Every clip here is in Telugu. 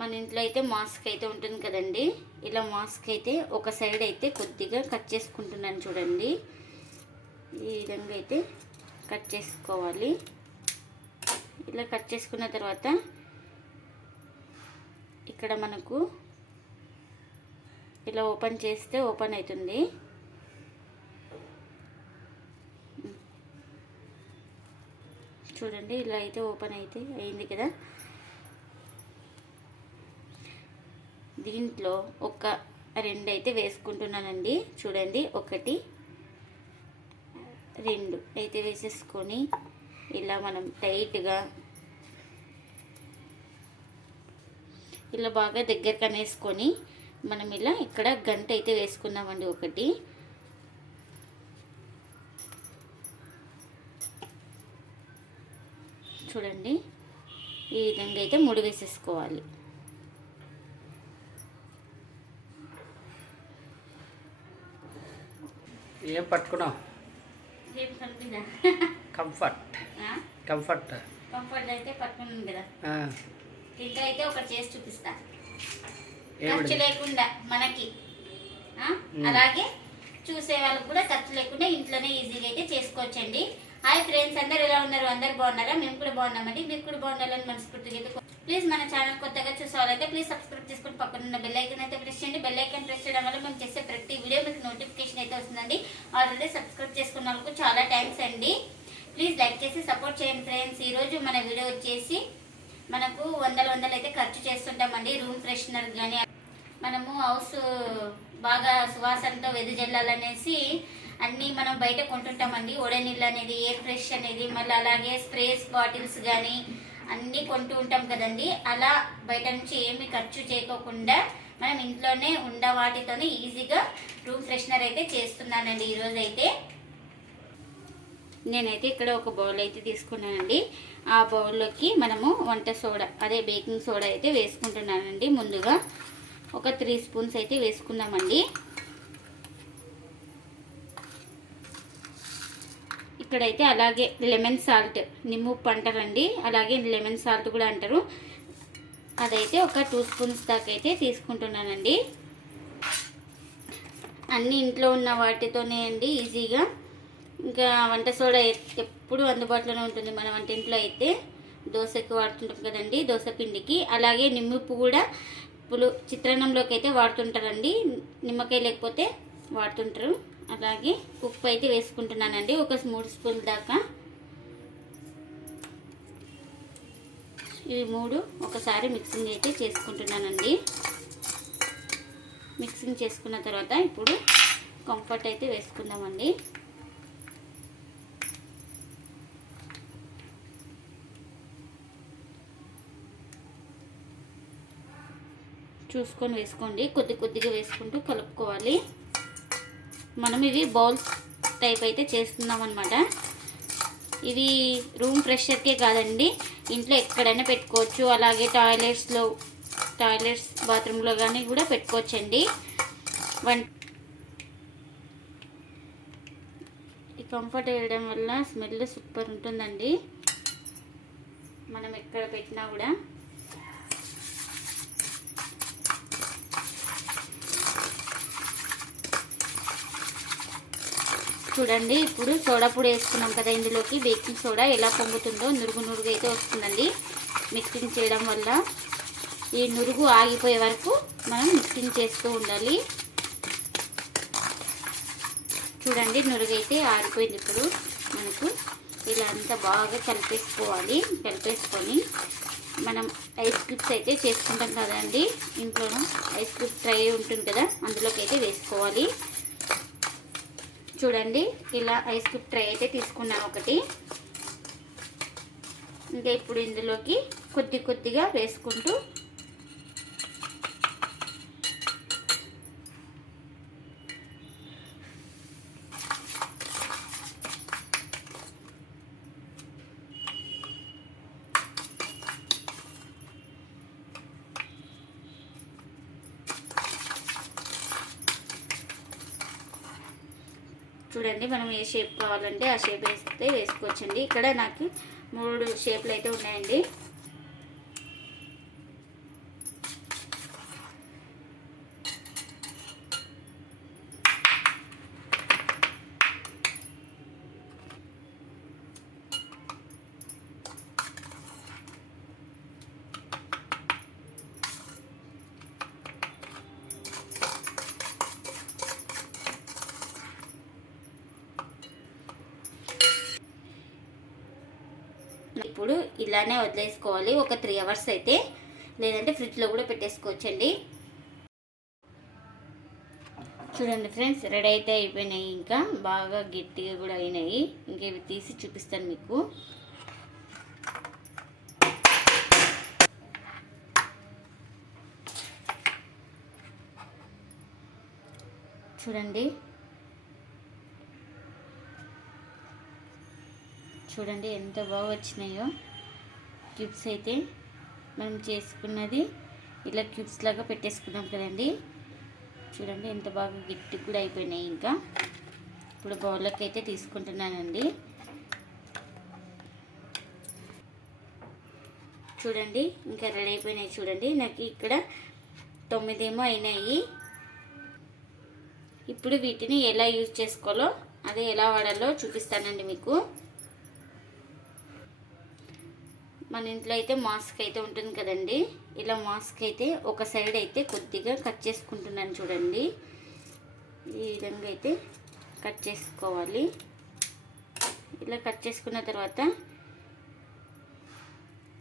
మన ఇంట్లో అయితే మాస్క్ అయితే ఉంటుంది కదండి. ఇలా మాస్క్ అయితే ఒక సైడ్ అయితే కొద్దిగా కట్ చేసుకుంటున్నాను చూడండి. ఈ విధంగా అయితే కట్ చేసుకోవాలి. ఇలా కట్ చేసుకున్న తర్వాత ఇక్కడ మనకు ఇలా ఓపెన్ చేస్తే ఓపెన్ అవుతుంది. చూడండి ఇలా అయితే ఓపెన్ అయితే అయింది కదా. దీంట్లో ఒక రెండు అయితే వేసుకుంటున్నానండి. చూడండి ఒకటి రెండు. అయితే వేసేసుకొని ఇలా మనం టైట్గా ఇలా బాగా దగ్గరకు అనేసుకొని మనం ఇలా ఇక్కడ గంట అయితే వేసుకుందామండి ఒకటి. చూడండి ఈ విధంగా అయితే ముడి వేసేసుకోవాలి. ఏం పట్టుకున్నావు? కంఫర్ట్. కంఫర్ట్. కంఫర్ట్ అయితే పట్టుకున్నాను కదా. అయితే ఒకటి చేసి చూపిస్తా. ఖర్చు లేకుండా మనకి. అలాగే చూసే వాళ్ళకి కూడా ఖర్చు లేకుండా ఇంట్లోనే ఈజీగా అయితే చేసుకోవచ్చండి. హాయ్ ఫ్రెండ్స్ అందరు ఎలా ఉన్నారు? అందరు బాగున్నారా? మేము కూడా బాగున్నామండి. మీరు కూడా బాగుండాలని మనస్ఫూర్తిగా ప్లీజ్ మన ఛానల్ కొత్తగా చూసేవారైతే ప్లీజ్ సబ్స్క్రైబ్ చేసుకుని పక్కన ఉన్న బెల్ ఐకన్ అయితే ప్రెస్ చేయండి. బెల్ ఐకన్ ప్రెస్ చేయడం వల్ల మేము చేసే ప్రతి వీడియో మీకు నోటిఫికేషన్ అయితే వస్తుందండి. ఆల్రెడీ సబ్స్క్రైబ్ చేసుకున్న వాళ్ళకు చాలా థ్యాంక్స్ అండి. ప్లీజ్ లైక్ చేసి సపోర్ట్ చేయండి ఫ్రెండ్స్ ఈరోజు మన వీడియో వచ్చేసి మనకు వందల వందలు అయితే ఖర్చు చేస్తుంటామండి. రూమ్ ఫ్రెషనర్ కానీ మనము హౌస్ బాగా సువాసనతో వెదజల్లాలనేసి అన్నీ మనం బయట కొంటుంటామండి. ఒడ నీళ్ళు అనేది ఎయిర్ ఫ్రెష్ అనేది మళ్ళీ అలాగే స్ప్రేస్ బాటిల్స్ కానీ అన్నీ కొంటూ ఉంటాం కదండి. అలా బయట నుంచి ఏమి ఖర్చు చేయకోకుండా మనం ఇంట్లోనే ఉన్న వాటితోనే ఈజీగా రూమ్ ఫ్రెషనర్ అయితే చేస్తున్నానండి ఈరోజు అయితే నేనైతే ఇక్కడ ఒక బౌల్ అయితే తీసుకున్నానండి. ఆ బౌల్లోకి మనము వంట సోడా అదే బేకింగ్ సోడా అయితే వేసుకుంటున్నానండి. ముందుగా ఒక త్రీ స్పూన్స్ అయితే వేసుకుందామండి. ఇక్కడైతే అలాగే లెమన్ సాల్ట్ నిమ్మప్పు అంటారండి అలాగే లెమన్ సాల్ట్ కూడా అంటారు. అదైతే ఒక టూ స్పూన్స్ దాకా అయితే తీసుకుంటున్నానండి. అన్ని ఇంట్లో ఉన్న వాటితోనే అండి ఈజీగా. ఇంకా వంట సోడా ఎప్పుడు అందుబాటులోనే ఉంటుంది. మన వంటింట్లో అయితే దోశకి వాడుతుంటాం కదండి దోశ పిండికి. అలాగే నిమ్మప్పు కూడా పులు చిత్రాన్నంలోకి అయితే వాడుతుంటారండి. నిమ్మకాయ లేకపోతే వాడుతుంటారు. అలాగే ఉప్పు అయితే వేసుకుంటున్నానండి. ఒక మూడు స్పూన్ దాకా. ఇవి మూడు ఒకసారి మిక్సింగ్ అయితే చేసుకుంటున్నానండి. మిక్సింగ్ చేసుకున్న తర్వాత ఇప్పుడు కంఫర్ట్ అయితే వేసుకుందామండి. చూసుకొని వేసుకోండి. కొద్ది కొద్దిగా వేసుకుంటూ కలుపుకోవాలి. మనం ఇవి బౌల్స్ టైప్ అయితే చేస్తున్నాం అనమాట ఇవి రూమ్ ఫ్రెషర్కే కాదండి ఇంట్లో ఎక్కడైనా పెట్టుకోవచ్చు. అలాగే టాయిలెట్స్లో టాయిలెట్స్ బాత్రూంలో కానీ కూడా పెట్టుకోవచ్చండి. వన్ ఈ కంఫర్ట్ వేయడం వల్ల స్మెల్ సూపర్ ఉంటుందండి. మనం ఎక్కడ పెట్టినా కూడా. చూడండి ఇప్పుడు సోడా పొడి వేసుకున్నాం కదా ఇందులోకి. బేకింగ్ సోడా ఎలా పొంగుతుందో నురుగు నురుగు అయితే వస్తుందండి. మిక్సింగ్ చేయడం వల్ల ఈ నురుగు ఆగిపోయే వరకు మనం మిక్సింగ్ చేస్తూ ఉండాలి. చూడండి నురుగు అయితే ఆరిపోయింది ఇప్పుడు. మనకు ఇలా అంతా బాగా కలిపేసుకోవాలి. కలిపేసుకొని మనం ఐస్ క్యూబ్స్ అయితే చేసుకుంటాం కదండి. ఇంట్లోనూ ఐస్ క్రిప్స్ ట్రై ఉంటుంది కదా అందులోకి అయితే వేసుకోవాలి. చూడండి ఇలా ఐస్ క్యూబ్ ట్రై అయితే తీసుకున్నాను ఒకటి. ఇంకా ఇప్పుడు ఇందులోకి కొద్ది కొద్దిగా వేసుకుంటూ చూడండి మనం ఏ షేప్ కావాలంటే ఆ షేప్ వేస్తే వేసుకోవచ్చండి. ఇక్కడ నాకు మూడు షేప్లు అయితే ఉన్నాయండి. ఇప్పుడు ఇలానే వదిలేసుకోవాలి. ఒక త్రీ అవర్స్ అయితే లేదంటే ఫ్రిడ్జ్లో కూడా పెట్టేసుకోవచ్చండి. చూడండి ఫ్రెండ్స్ రెడీ అయితే అయిపోయినాయి. ఇంకా బాగా గట్టిగా కూడా అయినాయి. ఇంకా ఇవి తీసి చూపిస్తాను మీకు. చూడండి. చూడండి ఎంత బాగా వచ్చినాయో. క్యూబ్స్ అయితే మనం చేసుకున్నది ఇలా క్యూబ్స్ లాగా పెట్టేసుకున్నాం కదండి. చూడండి ఎంత బాగా గిట్టి కూడా అయిపోయినాయి ఇంకా. ఇప్పుడు బౌల్లోకి అయితే తీసుకుంటున్నానండి. చూడండి ఇంకా రెడీ అయిపోయినాయి చూడండి. నాకు ఇక్కడ తొమ్మిదేమో అయినాయి. ఇప్పుడు వీటిని ఎలా యూజ్ చేసుకోవాలో అదే ఎలా వాడాలో చూపిస్తానండి మీకు. మన ఇంట్లో అయితే మాస్క్ అయితే ఉంటుంది కదండి. ఇలా మాస్క్ అయితే ఒక సైడ్ అయితే కొద్దిగా కట్ చేసుకుంటున్నాను చూడండి. ఈ విధంగా అయితే కట్ చేసుకోవాలి. ఇలా కట్ చేసుకున్న తర్వాత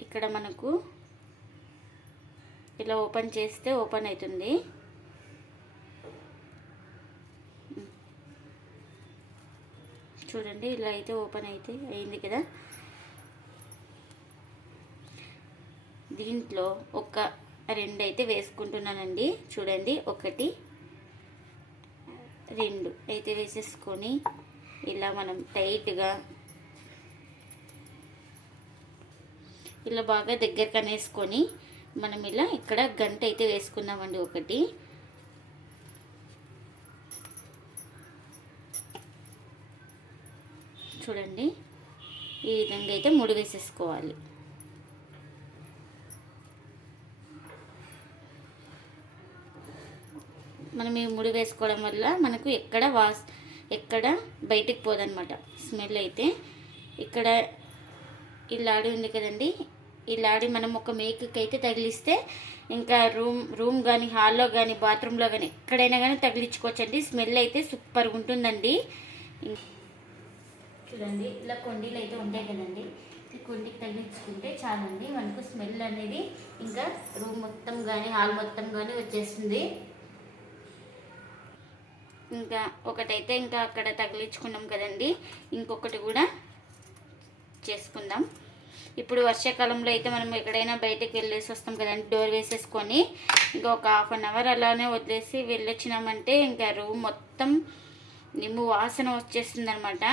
ఇక్కడ మనకు ఇలా ఓపెన్ చేస్తే ఓపెన్ అవుతుంది. చూడండి ఇలా అయితే ఓపెన్ అయితే అయింది కదా. దీంట్లో ఒక రెండు అయితే వేసుకుంటున్నానండి. చూడండి ఒకటి రెండు అయితే వేసేసుకొని ఇలా మనం టైట్గా ఇలా బాగా దగ్గర కనేసుకొని మనం ఇలా ఇక్కడ గంట అయితే వేసుకున్నామండి ఒకటి. చూడండి ఈ విధంగా అయితే ముడి వేసేసుకోవాలి. మనం ఈ ముడి వేసుకోవడం వల్ల మనకు ఎక్కడ వాస్ ఎక్కడ బయటికి పోదనమాట స్మెల్ అయితే ఇక్కడ ఈ లాడి ఉంది కదండి. ఈ లాడి మనం ఒక మేకకి అయితే తగిలిస్తే ఇంకా రూమ్ రూమ్ కానీ హాల్లో కానీ బాత్రూంలో కానీ ఎక్కడైనా కానీ తగిలించుకోవచ్చండి. స్మెల్ అయితే సూపర్గా ఉంటుందండి. చూడండి ఇలా కొండీలు అయితే ఉంటాయి కదండి. ఈ కొండికి తగిలించుకుంటే చాలండి. మనకు స్మెల్ అనేది ఇంకా రూమ్ మొత్తం కానీ హాల్ మొత్తం కానీ వచ్చేస్తుంది. ఇంకా ఒకటైతే ఇంకా అక్కడ తగిలించుకున్నాం కదండి. ఇంకొకటి కూడా చేసుకుందాం. ఇప్పుడు వర్షాకాలంలో అయితే మనం ఎక్కడైనా బయటకు వెళ్ళేసి వస్తాం కదండి డోర్ వేసేసుకొని. ఇంకా ఒక హాఫ్ అన్ అవర్ అలానే వదిలేసి వెళ్ళొచ్చినామంటే ఇంకా రూమ్ మొత్తం నిమ్ము వాసన వచ్చేస్తుంది అనమాట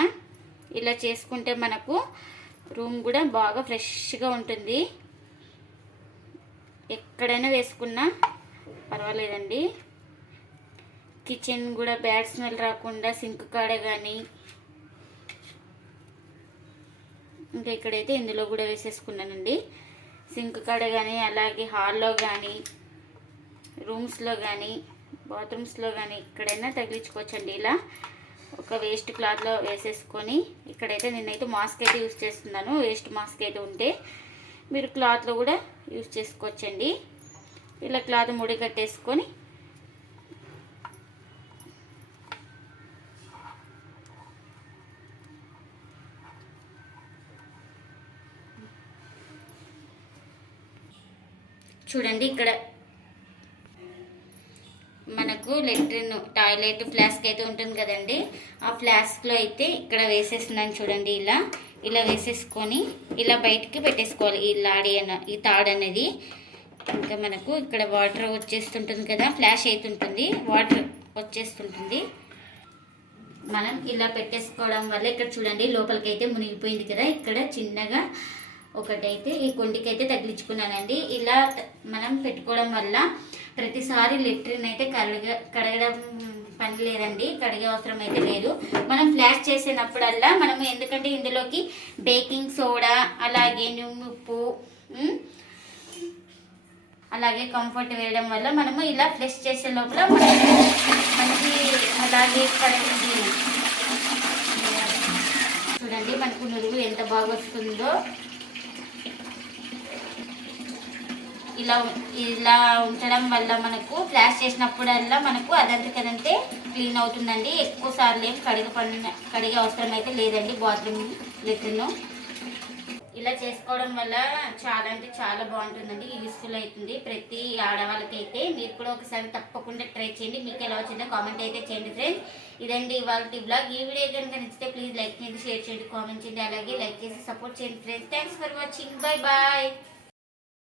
ఇలా చేసుకుంటే మనకు రూమ్ కూడా బాగా ఫ్రెష్గా ఉంటుంది. ఎక్కడైనా వేసుకున్నా పర్వాలేదండి. కిచెన్ కూడా బ్యాడ్ స్మెల్ రాకుండా సింక్ కాడ కానీ ఇంకా ఇక్కడైతే ఇందులో కూడా వేసేసుకున్నానండి. సింక్ కాడ కానీ అలాగే హాల్లో కానీ రూమ్స్లో కానీ బాత్రూమ్స్లో కానీ ఎక్కడైనా తగిలించుకోవచ్చండి ఇలా. ఒక వేస్ట్ క్లాత్లో వేసేసుకొని ఇక్కడైతే నేనైతే మాస్క్ అయితే యూస్ చేస్తున్నాను. వేస్ట్ మాస్క్ అయితే ఉంటే మీరు క్లాత్లో కూడా యూస్ చేసుకోవచ్చండి. ఇలా క్లాత్ ముడి కట్టేసుకొని చూడండి ఇక్కడ. మనకు లెట్రిన్ టాయిలెట్ ఫ్లాస్క్ అయితే ఉంటుంది కదండి. ఆ ఫ్లాస్క్లో అయితే ఇక్కడ వేసేస్తున్నాను చూడండి ఇలా. ఇలా వేసేసుకొని ఇలా బయటికి పెట్టేసుకోవాలి ఈ లాడి అన్న ఈ తాడు అనేది. ఇంకా మనకు ఇక్కడ వాటర్ వచ్చేస్తుంటుంది కదా ఫ్లాష్ అవుతుంటుంది. వాటర్ వచ్చేస్తుంటుంది. మనం ఇలా పెట్టేసుకోవడం వల్ల ఇక్కడ చూడండి లోపలికి అయితే మునిగిపోయింది కదా. ఇక్కడ చిన్నగా ఒకటైతే ఈ కొండికి తగిలించుకున్నానండి. ఇలా మనం పెట్టుకోవడం వల్ల ప్రతిసారి లెట్రిన్ అయితే కడగ కడగడం పని లేదండి. కడిగే అవసరం అయితే లేదు. మనం ఫ్లాష్ చేసినప్పుడల్లా మనం ఎందుకంటే ఇందులోకి బేకింగ్ సోడా అలాగే ఉప్పు అలాగే కంఫర్ట్ వేయడం వల్ల మనము ఇలా ఫ్రెష్ చేసే లోపల మనకి మనకి అలాగే కడిగి చూడండి మనకు నురుగు ఎంత బాగా వస్తుందో ఇలా ఇలా ఉంచడం వల్ల మనకు ఫ్లాష్ చేసినప్పుడల్లా మనకు అదంతకదంతే క్లీన్ అవుతుందండి. ఎక్కువ సార్లు ఏం కడిగ పడిన కడిగే అవసరం అయితే లేదండి బాత్రూమ్ లెట్రిన్. ఇలా చేసుకోవడం వల్ల చాలా అంటే చాలా బాగుంటుందండి. యూస్ఫుల్ అవుతుంది. ప్రతి ఆడవాళ్ళకైతే మీరు కూడా ఒకసారి తప్పకుండా ట్రై చేయండి. మీకు ఎలా వచ్చిందో కామెంట్ అయితే చేయండి ఫ్రెండ్స్. ఇదండి ఇవాళ బ్లాగ్. ఈ వీడియో కనుక నచ్చితే ప్లీజ్ లైక్ చేయండి షేర్ చేయండి కామెంట్ చేయండి. అలాగే లైక్ చేసి సపోర్ట్ చేయండి friends. Thanks for watching. Bye bye.